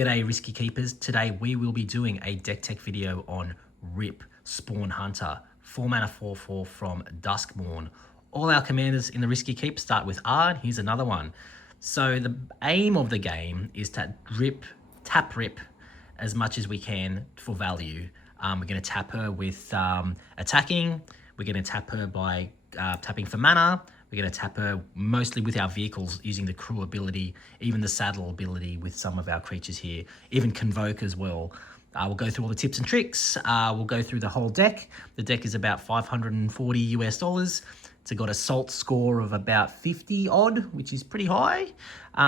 G'day Risky Keepers. Today we will be doing a deck tech video on Rip Spawn Hunter, 4 mana 4/4 from Duskmourn. All our commanders in the Risky Keep start with R, and here's another one. So the aim of the game is to tap Rip as much as we can for value. We're going to tap her with attacking. We're going to tap her by tapping for mana. We're going to tap her mostly with our vehicles using the crew ability, even the saddle ability with some of our creatures here, even Convoke as well. We'll go through all the tips and tricks. We'll go through the whole deck. The deck is about $540 US. It's got a salt score of about 50 odd, which is pretty high.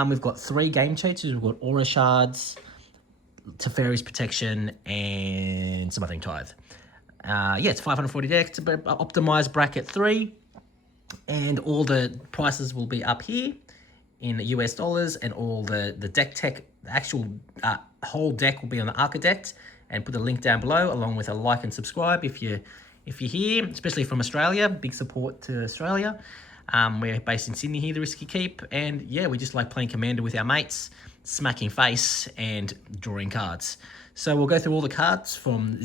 We've got 3 game chasers. We've got Aura Shards, Teferi's Protection, and some other thing, Tithe. Yeah, it's 540 deck. It's about optimized bracket 3. And all the prices will be up here in the US dollars, and all the deck tech, the actual whole deck will be on the Architect, and put the link down below along with a like and subscribe if you're here, especially from Australia. Big support to Australia. We're based in Sydney here, the Risky Keep, and yeah, we just like playing Commander with our mates, smacking face and drawing cards. So we'll go through all the cards from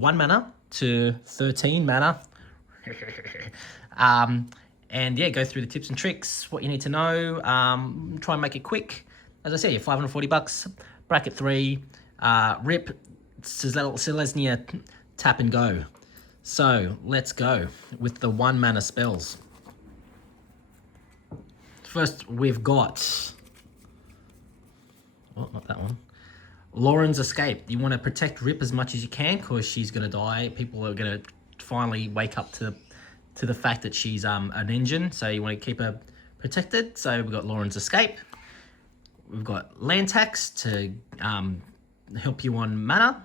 1 mana to 13 mana. And yeah, go through the tips and tricks, what you need to know. Try and make it quick. As I said, you're $540, bracket 3, Rip, Selesnya, tap and go. So let's go with the 1 mana spells. First, we've got, oh, not that one. Lauren's Escape. You want to protect Rip as much as you can because she's going to die. People are going to finally wake up to the fact that she's an engine, so you want to keep her protected. So we've got Lauren's Escape. We've got Land Tax to help you on mana.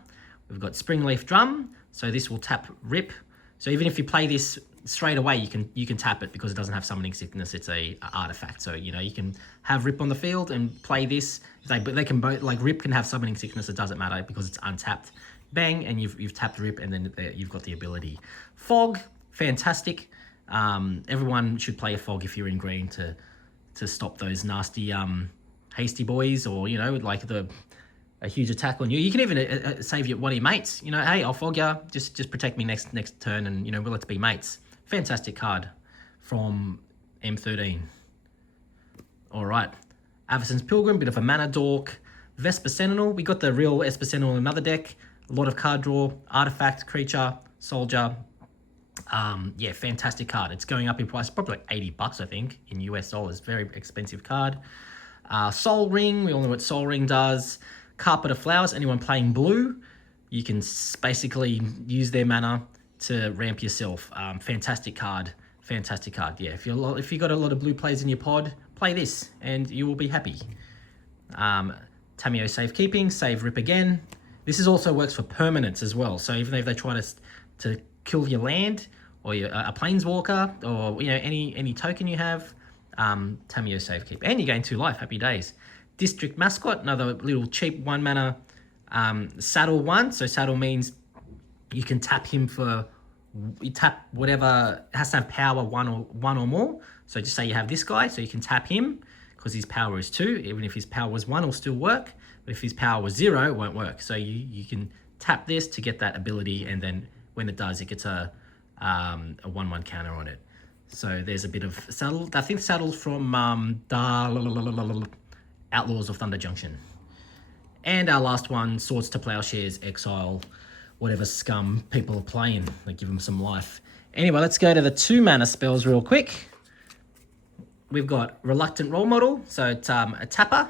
We've got Springleaf Drum, so this will tap Rip. So even if you play this straight away, you can tap it because it doesn't have Summoning Sickness. It's a artifact, so you know you can have Rip on the field and play this. But they can both, like Rip can have Summoning Sickness. It doesn't matter because it's untapped. Bang, and you've tapped Rip, and then you've got the ability. Fog. Fantastic. Everyone should play a Fog if you're in green to stop those nasty hasty boys, or you know, like a huge attack on you. You can even save one of your mates. You know, hey, I'll Fog ya. Just protect me next turn, and you know, let's be mates. Fantastic card from M13. All right, Averson's Pilgrim, bit of a mana dork. Vesper Sentinel. We got the real Esper Sentinel in another deck. A lot of card draw. Artifact, creature, soldier. Yeah, fantastic card. It's going up in price, probably like $80, I think, in US dollars. Very expensive card. Soul Ring, we all know what Soul Ring does. Carpet of Flowers, anyone playing blue, you can basically use their mana to ramp yourself. Fantastic card. Fantastic card. Yeah, if you got a lot of blue players in your pod, play this and you will be happy. Tamiyo Safekeeping, save Rip again. This also works for permanents as well. So even if they try to kill your land, or a planeswalker, or you know, any token you have, Tamiyo Safekeep, and you gain 2 life. Happy days. District Mascot, another little cheap 1 mana saddle 1. So saddle means you can tap him for, you tap whatever, it has to have power 1 or more. So just say you have this guy, so you can tap him because his power is 2. Even if his power was 1, it'll still work. But if his power was 0, it won't work. So you can tap this to get that ability, and then when it does, it gets a 1/1 counter on it. So there's a bit of saddle. I think saddles from Outlaws of Thunder Junction. And our last one, Swords to Plowshares, exile whatever scum people are playing. They give them some life. Anyway, let's go to the 2 mana spells real quick. We've got Reluctant Role Model. So it's a tapper.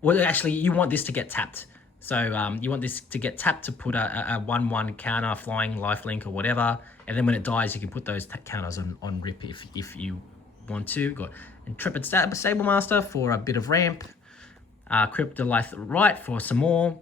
Well, actually, you want this to get tapped. So you want this to get tapped to put a 1/1 counter, flying, lifelink, or whatever. And then when it dies, you can put those counters on Rip if you want to. Got Intrepid Stable Master for a bit of ramp. Cryptolith Right for some more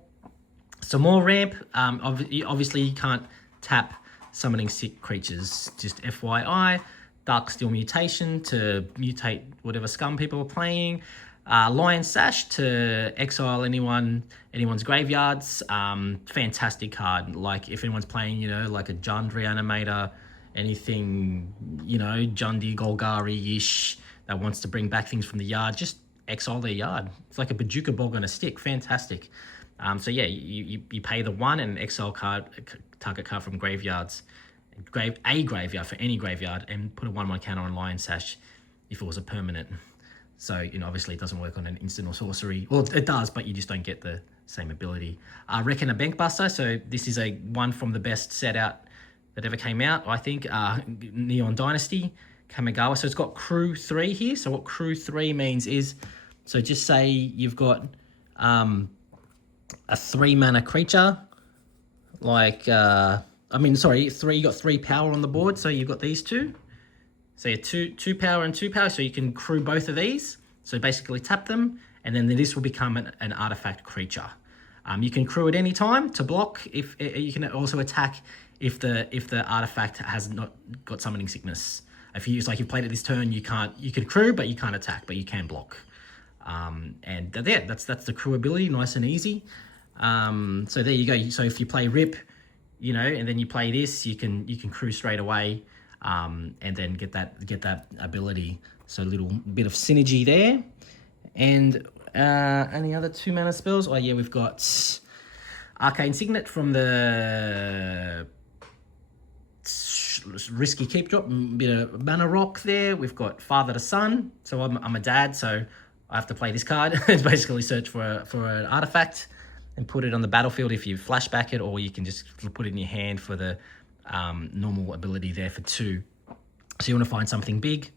ramp. Obviously, you can't tap Summoning Sick creatures. Just FYI. Darksteel Mutation to mutate whatever scum people are playing. Lion Sash to exile anyone's graveyards. Fantastic card. Like if anyone's playing, you know, like a Jund Reanimator, anything, you know, Jundi Golgari-ish that wants to bring back things from the yard, just exile their yard. It's like a Bajuka Bog on a stick. Fantastic. So yeah, you pay the 1 and exile target card from graveyards, a graveyard for any graveyard, and put a 1/1 counter on Lion Sash if it was a permanent. So, obviously it doesn't work on an instant or sorcery. Well, it does, but you just don't get the same ability. Reckon a Bankbuster. So this is a one from the best set out that ever came out, I think. Neon Dynasty, Kamigawa. So it's got Crew 3 here. So what Crew 3 means is, so just say you've got a 3-mana creature, like, you got 3 power on the board. So you've got these two. So you have 2 power and 2 power, so you can crew both of these. So basically tap them, and then this will become an artifact creature. You can crew at any time to block. If you can also attack if the artifact has not got summoning sickness. If you you played it this turn, you can crew, but you can't attack, but you can block. And yeah, that's the crew ability, nice and easy. So there you go. So if you play Rip, and then you play this, you can crew straight away. And then get that ability. So a little bit of synergy there. And any other 2-mana spells? Oh yeah, we've got Arcane Signet from the Risky Keep Drop, bit of Mana Rock there. We've got Father to Son. So I'm a dad, so I have to play this card. It's basically search for an artifact and put it on the battlefield if you flashback it, or you can just put it in your hand for the normal ability there for 2. So you want to find something big.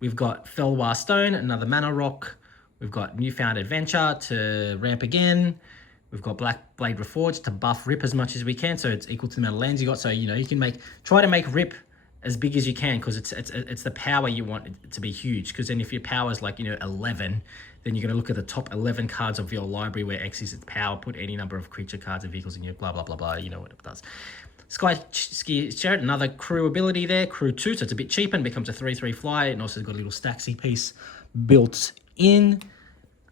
We've got Felwar Stone, another Mana Rock. We've got Newfound Adventure to ramp again. We've got Black Blade Reforged to buff Rip as much as we can, so it's equal to the amount of lands you got. So you can try to make Rip as big as you can, because it's the power you want it to be huge. Because then if your power is 11, then you're going to look at the top 11 cards of your library where X is its power. Put any number of creature cards and vehicles in your blah blah blah blah. You know what it does. Sky Chariot, another crew ability there, crew 2, so it's a bit cheaper and becomes a 3/3 flyer, and also got a little stacksy piece built in.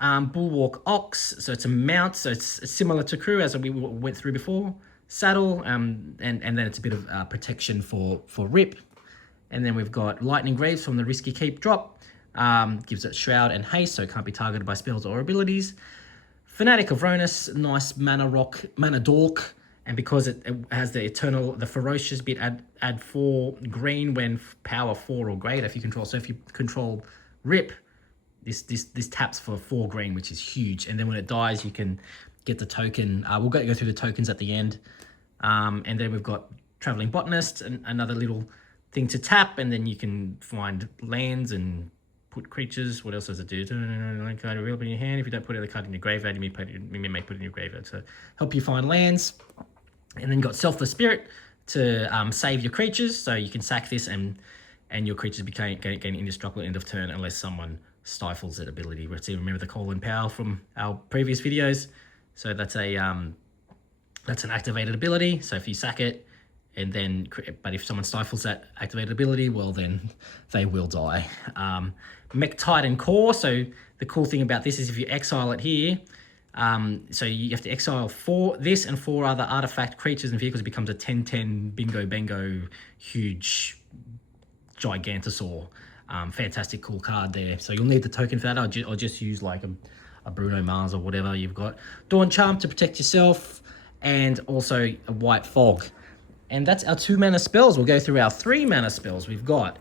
Bulwark Ox, so it's a mount, so it's similar to crew as we went through before. Saddle, and then it's a bit of protection for Rip. And then we've got Lightning Graves from the Risky Keep Drop, gives it Shroud and Haste, so it can't be targeted by spells or abilities. Fanatic of Ronus, nice Mana Rock, Mana Dork. And because it has the Ferocious bit, add 4 green when power 4 or greater if you control. So if you control Rip, this taps for 4 green, which is huge. And then when it dies, you can get the token. We'll go through the tokens at the end. And then we've got Traveling Botanist, another little thing to tap, and then you can find lands and put creatures. What else does it do? Card reveal in your hand. If you don't put the card in your graveyard, you may put it in your graveyard to help you find lands. And then you got Selfless Spirit to save your creatures, so you can sack this and your creatures gain indestructible at end of turn unless someone stifles that ability. Remember the Colin Powell from our previous videos. So that's an activated ability. So if you sack it, but if someone stifles that activated ability, well then they will die. Mech Titan Core. So the cool thing about this is if you exile it here. So you have to exile 4 other artifact creatures and vehicles. It becomes a 10/10 bingo bango huge gigantosaur. Fantastic cool card there. So you'll need the token for that. I'll just use like a Bruno Mars or whatever. You've got Dawn Charm to protect yourself, and also a White Fog. And that's our 2-mana spells. We'll go through our 3-mana spells. We've got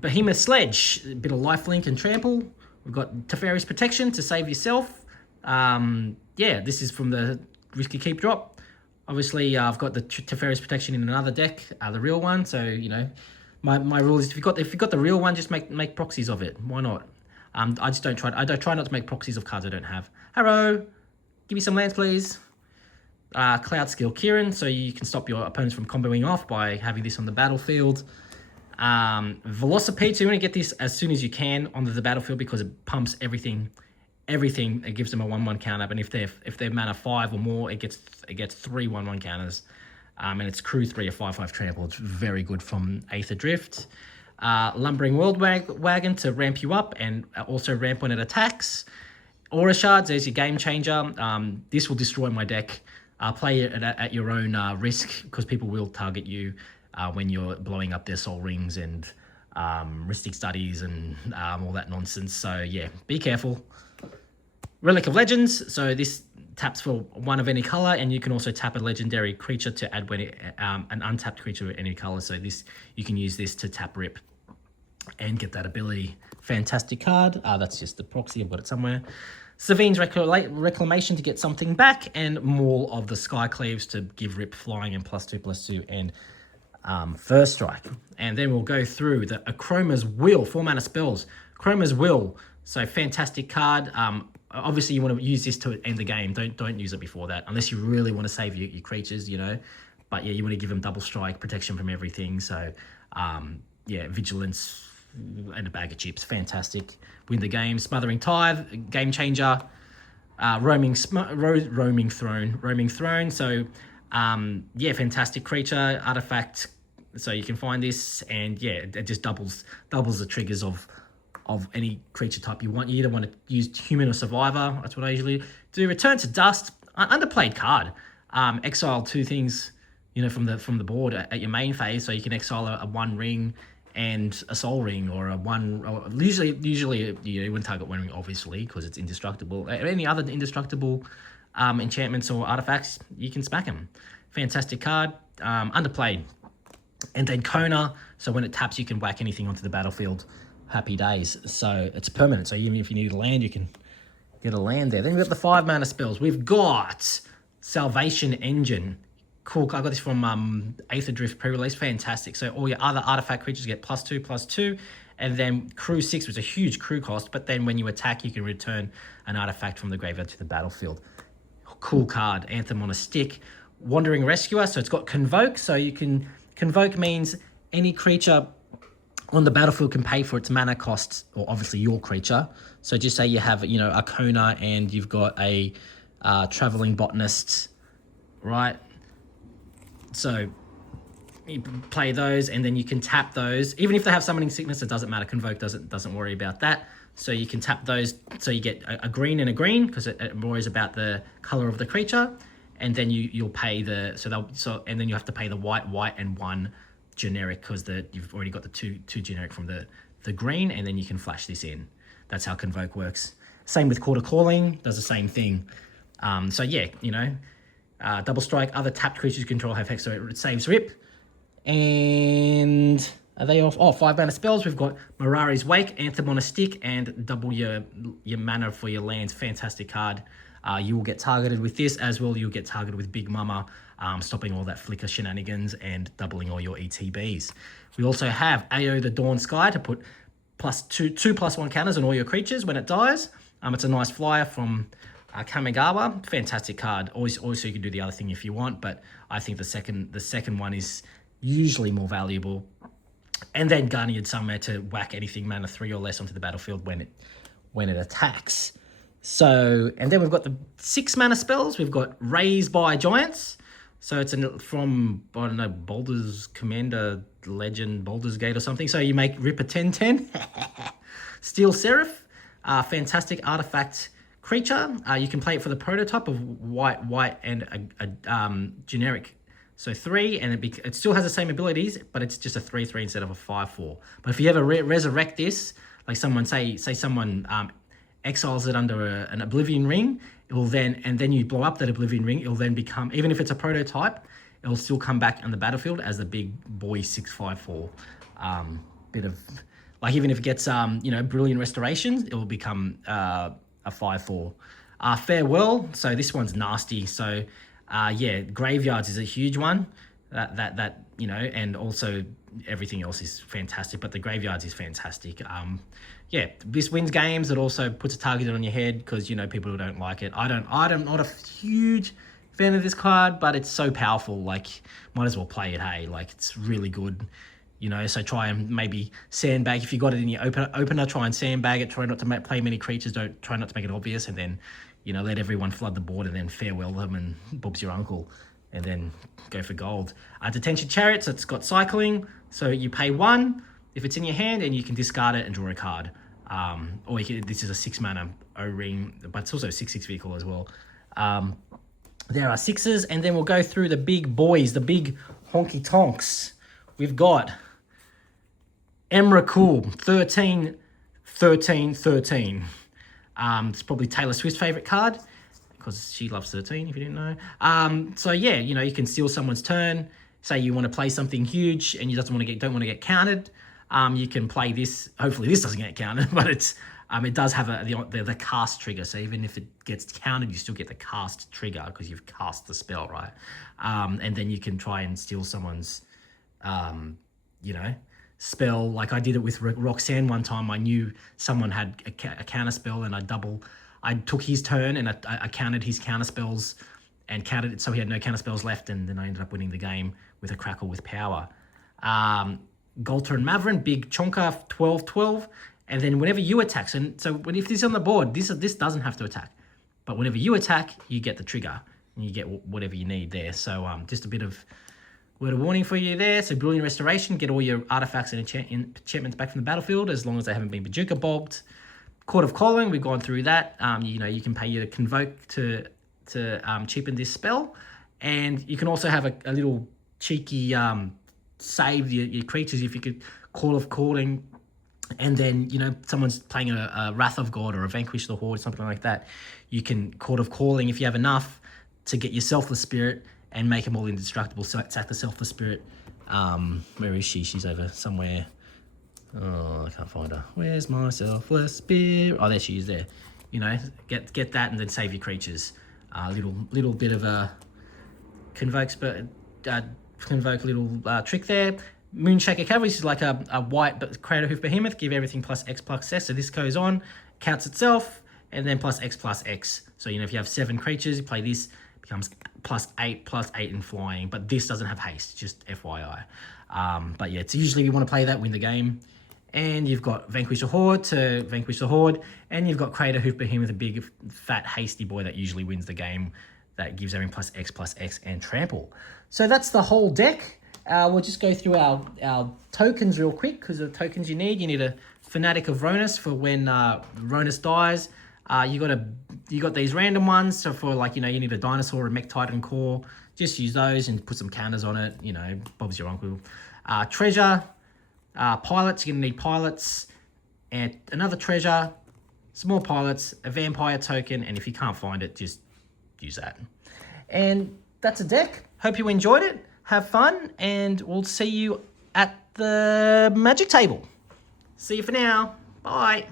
Behemoth Sledge, a bit of lifelink and trample. We've got Teferi's Protection to save yourself. This is from the Risky Keep Drop. Obviously, I've got the Teferi's Protection in another deck, the real one. So my rule is if you've got the real one, just make proxies of it. Why not? I try not to make proxies of cards I don't have. Harrow, give me some lands, please. Cloud Skill Kieran, so you can stop your opponents from comboing off by having this on the battlefield. Velocipede, so you want to get this as soon as you can onto the battlefield because it pumps everything. It gives them a 1/1 counter, and if they're mana 5 or more, it gets 3 1/1 counters. And it's crew 3 a 5/5 trample. It's very good from Aether Drift. Lumbering World Wagon to ramp you up and also ramp when it attacks. Aura Shards, there's your game changer. This will destroy my deck. Play it at your own risk because people will target you when you're blowing up their soul rings and Mystic Studies and all that nonsense. So yeah, be careful. Relic of Legends. So this taps for one of any color, and you can also tap a legendary creature to add an untapped creature of any color. So this, you can use this to tap Rip and get that ability. Fantastic card. That's just the proxy. I've got it somewhere. Savine's Reclamation to get something back, and Maul of the Skycleaves to give Rip flying and +2/+2 and First Strike. And then we'll go through the Chroma's Will, 4 mana spells. Chroma's Will, so fantastic card. Obviously you want to use this to end the game. Don't use it before that, unless you really want to save your creatures, you know. But yeah, you want to give them double strike, protection from everything. So yeah, vigilance and a bag of chips, fantastic. Win the game. Smothering Tithe, game changer. Roaming Throne. So yeah, fantastic creature, artifact. So you can find this, and yeah, it just doubles the triggers of any creature type you want. You either want to use human or survivor. That's what I usually do. Return to Dust, underplayed card. Exile 2 things, you know, from the board at your main phase. So you can exile a 1 ring and a Soul Ring, or a 1. Or usually you wouldn't target 1 ring, obviously, because it's indestructible. Any other indestructible enchantments or artifacts, you can smack them. Fantastic card. Underplayed. And then Kona, so when it taps, you can whack anything onto the battlefield. Happy days. So it's permanent. So even if you need a land, you can get a land there. Then we've got the 5 mana spells. We've got Salvation Engine. Cool. I got this from Aether Drift pre-release. Fantastic. So all your other artifact creatures get +2/+2. And then Crew 6 was a huge crew cost, but then when you attack, you can return an artifact from the graveyard to the battlefield. Cool card. Anthem on a stick. Wandering Rescuer. So it's got Convoke. So you can... Convoke means any creature on the battlefield can pay for its mana costs, or obviously your creature. So just say you have, you know, a Kona and you've got a Traveling Botanist, right? So you play those, and then you can tap those. Even if they have Summoning Sickness, it doesn't matter. Convoke doesn't worry about that. So you can tap those. So you get a green and a green, because it worries about the color of the creature. And then you'll pay the and then you have to pay the white and 1 generic, because you've already got the two generic from the green, and then you can flash this in. That's how Convoke works. Same with Quarter Calling, does the same thing. So yeah, you know, double strike. Other tapped creatures you control have hex, so it saves Rip. And are they off? Oh, 5 mana spells. We've got Mirari's Wake, Anthem on a stick, and double your mana for your lands. Fantastic card. You will get targeted with this, as well you'll get targeted with Big Mama, stopping all that flicker shenanigans and doubling all your ETBs. We also have AO the Dawn Sky to put +1 counters on all your creatures when it dies. It's a nice flyer from Kamigawa. Fantastic card. Also you can do the other thing if you want, but I think the second one is usually more valuable. And then Garnered Summer to whack anything mana 3 or less onto the battlefield when it attacks. So, and then we've got the 6 mana spells. We've got Raised by Giants. So it's from, I don't know, Baldur's Commander Legend, Baldur's Gate or something. So you make Rip a 10/10. Steel Seraph, fantastic artifact creature. You can play it for the prototype of white and a generic. So 3, and it still has the same abilities, but it's just a 3/3 instead of a 5/4. But if you ever resurrect this, like someone say someone exiles it under an Oblivion Ring, it will then you blow up that Oblivion Ring, it'll then become, even if it's a prototype, it'll still come back on the battlefield as the big boy 6/5/4. Bit of, like, even if it gets you know, Brilliant Restorations, it will become a 5/4. Farewell, so this one's nasty. So yeah, Graveyards is a huge one. That you know, and also everything else is fantastic, but the Graveyards is fantastic. Yeah, this wins games. It also puts a target on your head, because, you know, people who don't like it. I'm not a huge fan of this card, but it's so powerful. Like, might as well play it. Hey, like, it's really good. You know, so try and maybe sandbag. If you got it in your opener, try and sandbag it. Try not to play many creatures. Try not to make it obvious, and then, you know, let everyone flood the board, and then farewell them and boobs your uncle, and then go for gold. Detention Chariots, it's got cycling. So you pay 1 if it's in your hand, and you can discard it and draw a card. Or this is a 6 mana O-Ring, but it's also a 6/6 vehicle as well. There are 6s, and then we'll go through the big boys, the big honky tonks. We've got Emrakul, 13, 13, 13. It's probably Taylor Swift's favorite card because she loves 13, if you didn't know. So yeah, you know, you can steal someone's turn. Say you want to play something huge and you don't want to get countered. You can play this. Hopefully this doesn't get countered, but it does have the cast trigger. So even if it gets countered, you still get the cast trigger because you've cast the spell, right? And then you can try and steal someone's, you know, spell. Like I did it with Roxanne one time. I knew someone had a counter spell, and I took his turn and I countered his counter spells and countered it so he had no counter spells left, and then I ended up winning the game with a crackle with power. Golter and Maverin, big chonker, 12-12, and then whenever you attack, if this is on the board, this doesn't have to attack, but whenever you attack, you get the trigger and you get whatever you need there. So just a bit of word of warning for you there. So Brilliant Restoration, get all your artifacts and enchantments back from the battlefield as long as they haven't been Bajuka bogged. Court of Calling, we've gone through that. You know, you can pay your Convoke to cheapen this spell, and you can also have a little cheeky save your creatures if you could Court of Calling, and then, you know, someone's playing a Wrath of God or a Vanquish the Horde, something like that. You can Court of Calling if you have enough to get your Selfless Spirit and make them all indestructible. So attack the Selfless Spirit. Where is she? She's over somewhere. Oh, I can't find her. Where's my Selfless Spirit? Oh, there she is there. You know, get that and then save your creatures. Little bit of a convoke little trick there. Moonshaker Cavalry is like a white but Crater Hoof Behemoth. Give everything plus X plus S. So this goes on, counts itself, and then plus X. So, you know, if you have 7 creatures, you play this, becomes +8 in flying. But this doesn't have haste, just FYI. But yeah, it's usually you want to play that, win the game. And you've got Vanquish the Horde to Vanquish the Horde, and you've got Crater Hoof Behemoth, a big, fat, hasty boy that usually wins the game. That gives everything plus X and trample. So that's the whole deck. We'll just go through our tokens real quick, because the tokens you need a Fanatic of Ronus for when Ronus dies. You got these random ones, so for, like, you know, you need a Dinosaur, a Mech Titan Core. Just use those and put some counters on it. You know, Bob's your uncle. Treasure, pilots. You're gonna need pilots, and another treasure, some more pilots, a vampire token, and if you can't find it, just use that. And that's a deck. Hope you enjoyed it. Have fun, and we'll see you at the magic table. See you for now. Bye.